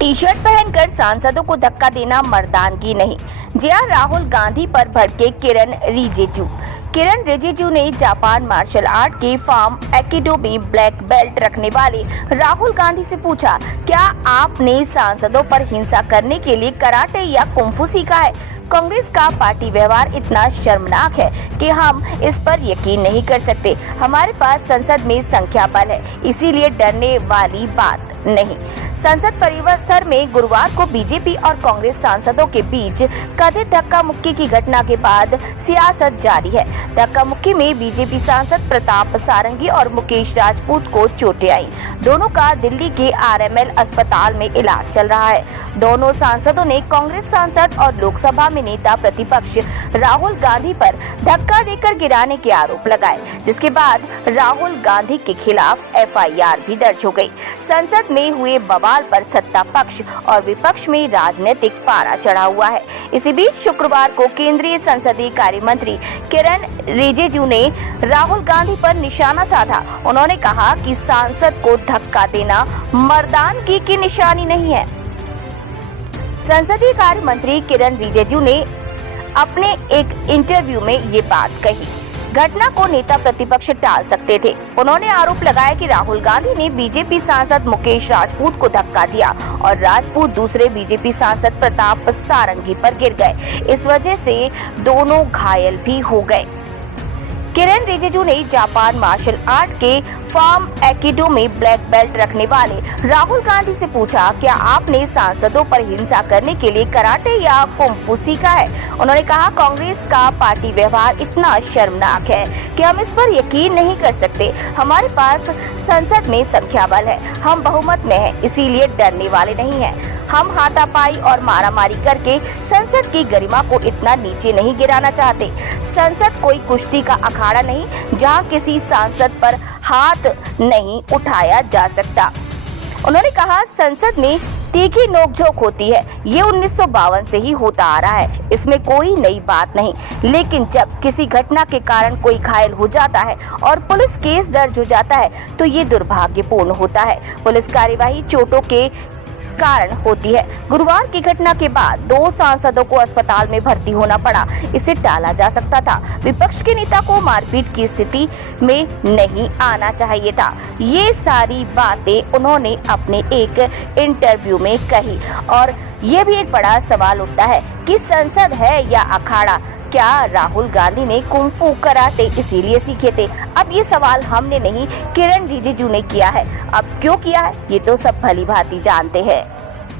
T shirt पहनकर सांसदों को धक्का देना मर्दानगी नहीं। राहुल गांधी पर भड़के किरण रिजिजू। किरण रिजिजू ने जापान मार्शल आर्ट के फार्म एकिडो में ब्लैक बेल्ट रखने वाले राहुल गांधी से पूछा, क्या आपने सांसदों पर हिंसा करने के लिए कराटे या कुंफू सीखा है? कांग्रेस का पार्टी व्यवहार इतना शर्मनाक है कि हम इस पर यकीन नहीं कर सकते। हमारे पास संसद में संख्या बल है, इसीलिए डरने वाली बात नहीं। संसद परिसर में गुरुवार को बीजेपी और कांग्रेस सांसदों के बीच कथित धक्का मुक्की की घटना के बाद सियासत जारी है। धक्का मुक्की में बीजेपी सांसद प्रताप सारंगी और मुकेश राजपूत को चोटें आई। दोनों का दिल्ली के आरएमएल अस्पताल में इलाज चल रहा है। दोनों सांसदों ने कांग्रेस सांसद और लोकसभा में नेता प्रतिपक्ष राहुल गांधी पर धक्का देकर गिराने के आरोप लगाए, जिसके बाद राहुल गांधी के खिलाफ एफआईआर भी दर्ज हो गई। संसद में हुए बवाल पर सत्ता पक्ष और विपक्ष में राजनीतिक पारा चढ़ा हुआ है। इसी बीच शुक्रवार को केंद्रीय संसदीय कार्य मंत्री किरण रिजिजू ने राहुल गांधी पर निशाना साधा। उन्होंने कहा कि सांसद को धक्का देना मर्दानगी की निशानी नहीं है। संसदीय कार्य मंत्री किरण रिजिजू ने अपने एक इंटरव्यू में ये बात कही। घटना को नेता प्रतिपक्ष टाल सकते थे। उन्होंने आरोप लगाया कि राहुल गांधी ने बीजेपी सांसद मुकेश राजपूत को धक्का दिया और राजपूत दूसरे बीजेपी सांसद प्रताप सारंगी पर गिर गए। इस वजह से दोनों घायल भी हो गए। किरण रिजिजू ने जापान मार्शल आर्ट के फार्म एकिडो में ब्लैक बेल्ट रखने वाले राहुल गांधी से पूछा, क्या आपने सांसदों पर हिंसा करने के लिए कराटे या कुंफू सीखा है? उन्होंने कहा, कांग्रेस का पार्टी व्यवहार इतना शर्मनाक है कि हम इस पर यकीन नहीं कर सकते। हमारे पास संसद में संख्या बल है, हम बहुमत में हैं, इसीलिए डरने वाले नहीं हैं। हम हाथापाई और मारामारी करके संसद की गरिमा को इतना नीचे नहीं गिराना चाहते। संसद कोई कुश्ती का अखाड़ा नहीं जहां किसी सांसद पर हाथ नहीं उठाया जा सकता। उन्होंने कहा, संसद में तीखी नोकझोंक होती है, ये 1952 से ही होता आ रहा है, इसमें कोई नई बात नहीं। लेकिन जब किसी घटना के कारण कोई घायल हो जाता है और पुलिस केस दर्ज हो जाता है तो ये दुर्भाग्यपूर्ण होता है। पुलिस कार्यवाही चोटों के कारण होती है। गुरुवार की घटना के बाद 2 सांसदों को अस्पताल में भर्ती होना पड़ा। इसे टाला जा सकता था। विपक्ष के नेता को मारपीट की स्थिति में नहीं आना चाहिए था। ये सारी बातें उन्होंने अपने एक इंटरव्यू में कही। और ये भी एक बड़ा सवाल उठता है कि संसद है या अखाड़ा? क्या राहुल गांधी ने कुंफू कराटे इसीलिए सीखे थे? अब ये सवाल हमने नहीं, किरण रिजिजू ने किया है। अब क्यों किया है ये तो सब भली भांति जानते हैं।